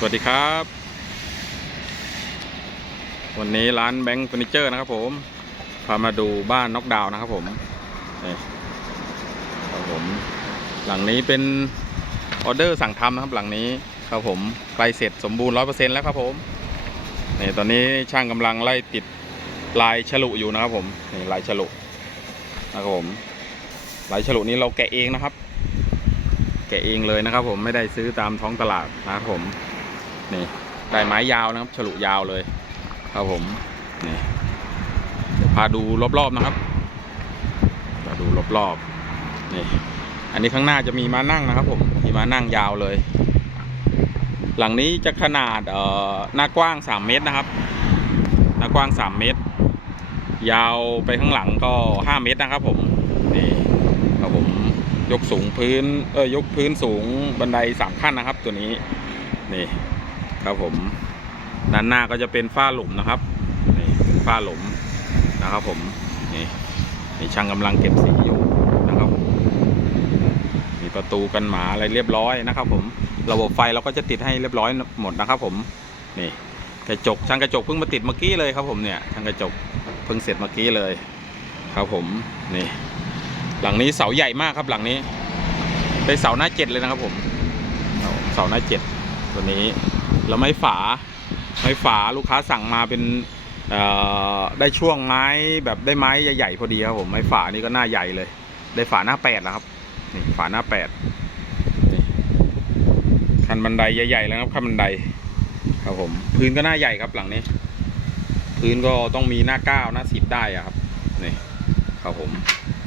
สวัสดีครับ วันนี้ร้านแบงค์เฟอร์นิเจอร์นะครับผม พามาดูบ้านน็อกดาวน์นะครับผมนี่ครับผม หลังนี้เป็นออเดอร์สั่งทำนะครับหลังนี้ครับผมใกล้เสร็จสมบูรณ์ร้อยเปอร์เซ็นต์แล้วครับผมนี่ตอนนี้ช่างกำลังไล่ติดลายฉลุอยู่นะครับผมนี่ลายฉลุนะครับผมลายฉลุนี้เราแกะเองนะครับ แกะเองเลยนะครับผมไม่ได้ซื้อตามท้องตลาดนะครับผม นี่ได้ไม้ยาวนะครับ ฉลุยาวเลย ครับผมนี่เดี๋ยวพาดูรอบๆนะครับพาดูรอบๆนี่ อันนี้ข้างหน้าจะมีม้านั่งนะครับ ผมมีม้านั่งยาวเลย หลังนี้จะขนาดเอ่อหน้ากว้าง 3 เมตรนะครับ หน้ากว้าง 3 เมตร ยาวไปข้างหลังก็ 5 เมตรนะครับ ผมนี่ครับผมยกสูงพื้นเอ้ยยกพื้นสูงบันไดสามขั้นนะครับ ตัวนี้นี่ ครับผม ด้านหน้าก็จะเป็นฝ้าหลุมนะครับนี่เป็นฝ้าหลุมนะครับ ผมนี่นี่ช่างกำลังเก็บสีอยู่นะครับมีประตูกันหมาอะไรเรียบร้อยนะครับ ผมระบบไฟเราก็จะติดให้เรียบร้อยหมดนะครับ ผมนี่กระจกช่างกระจกเพิ่งมาติดเมื่อกี้เลยครับ ผมเนี่ยช่างกระจกเพิ่งเสร็จเมื่อกี้เลย ครับผมนี่ หลังนี้เสาใหญ่มากครับหลังนี้เป็นเสาหน้าเจ็ดเลยนะครับ ผมเสาหน้าเจ็ดตัวนี้ แล้วไม้ฝา ไม้ฝาลูกค้าสั่งมาเป็นได้ช่วงไม้แบบได้ไม้ใหญ่ๆพอดีครับผมไม้ฝานี่ก็หน้าใหญ่เลย ได้ฝาหน้าแปดนะครับนี่ฝาหน้าแปดคันบันไดใหญ่ๆแล้วครับคันบันไดครับผม พื้นก็หน้าใหญ่ครับหลังนี้ พื้นก็ต้องมีหน้าเก้าหน้าสิบได้อะครับนี่ครับผม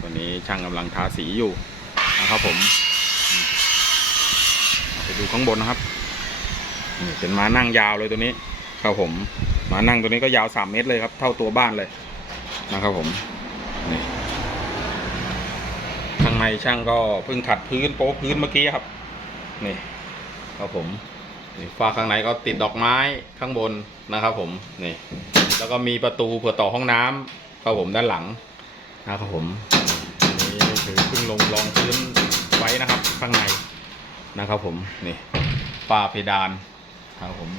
ตัวนี้ช่างกำลังทาสีอยู่นะครับผมไปดูข้างบนนะครับ นี่เป็นม้านั่งยาวเลยตัวนี้ครับผมม้านั่งตัวนี้ก็ยาวสามเมตรเลยครับ เท่าตัวบ้านเลยนะครับผมนี่ข้างในช่างก็เพิ่งขัดพื้นโป๊ะพื้นเมื่อกี้ครับนี่ครับผมนี่ฝ้าข้างในก็ติดดอกไม้ข้างบนนะครับ ผมนี่ แล้วก็มีประตูเผื่อต่อห้องน้ำครับผมด้านหลังนะครับผมนี่คือเพิ่งลงรองพื้นไว้นะครับ ข้างในนะครับผมนี่ฝ้าเพดาน ครับผม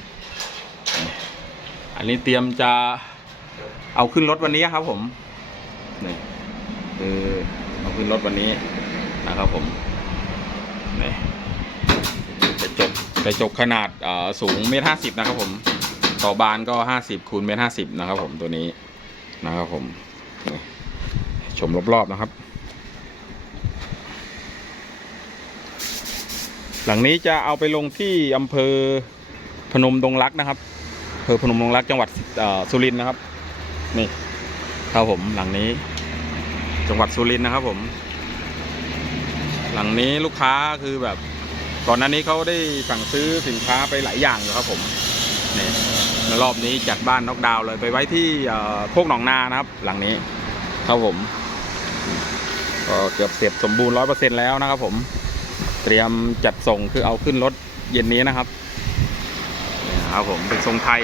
อันนี้เตรียมจะเอาขึ้นรถวันนี้ครับ ผมนี่คือเอาขึ้นรถวันนี้นะครับผมนี่กระจกกระจกขนาดสูงเมตรห้าสิบนะครับผม ต่อบานก็ห้าสิบคูณเมตรห้าสิบนะครับ ผมตัวนี้นะครับผมชมรอบๆนะครับ หลังนี้จะเอาไปลงที่อำเภอ พนมดงรักนะครับอำเภอพนมดงรักจังหวัดสุรินทร์นะครับ นี่ครับผมหลังนี้ จังหวัดสุรินทร์นะครับผม หลังนี้ลูกค้าคือแบบก่อนหน้านี้เขาได้สั่งซื้อสินค้าไปหลายอย่างอยู่ครับผมนี่รอบนี้จัดบ้านนอกดาวเลยไปไว้ที่โคกหนองนานะครับ หลังนี้ครับผมก็เกือบเสร็จสมบูรณ์ร้อยเปอร์เซ็นแล้วนะครับผม เตรียมจัดส่งคือเอาขึ้นรถเย็นนี้นะครับ ครับผมเป็นทรงไทย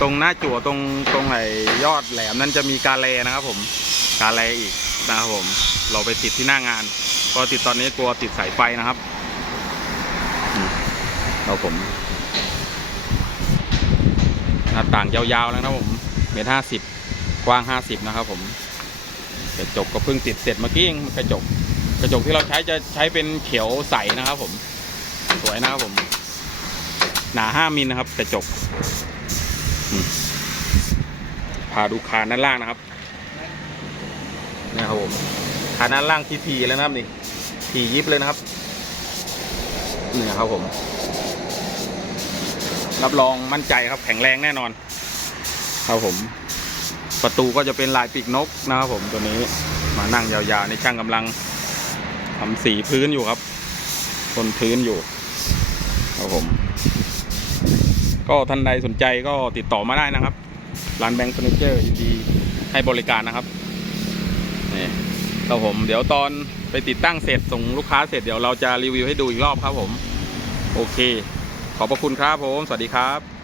ตรงหน้าจั่วตรงตรงไหนยอดแหลมนั้นจะมีกาแลนะครับผมกาแลอีกนะครับผม เราไปติดที่หน้างานพอติดตอนนี้กลัวติดสายไฟนะครับอืมครับผม หน้าต่างยาวๆแล้วนะผมเมตรห้าสิบกว้างห้าสิบนะครับผมกระจกก็เพิ่งติดเสร็จเมื่อกี้เองกระจก กระจกที่เราใช้จะใช้เป็นเขียวใสนะครับผม สวยนะครับผม หนาห้ามิลนะครับกระจกพาดูคานด้านล่างนะครับนี่ครับผมคานด้านล่างทีทีแล้วนะครับนี่ทียิบเลยนะครับนี่ครับผม รับรองมั่นใจครับแข็งแรงแน่นอน ครับผม ประตูก็จะเป็นลายปีกนกนะครับผมตัวนี้มานั่งยาวๆในช่างกำลังทำสีพื้นอยู่ครับบนพื้นอยู่ ครับผม ก็ท่านใดสนใจก็ติดต่อมาได้นะครับ ร้านแบงค์เฟอร์นิเจอร์ยินดีให้บริการนะครับนี่ครับผมเดี๋ยวตอนไปติดตั้งเสร็จส่งลูกค้าเสร็จเดี๋ยวเราจะรีวิวให้ดูอีกรอบครับผม โอเค ขอบพระคุณครับผม สวัสดีครับ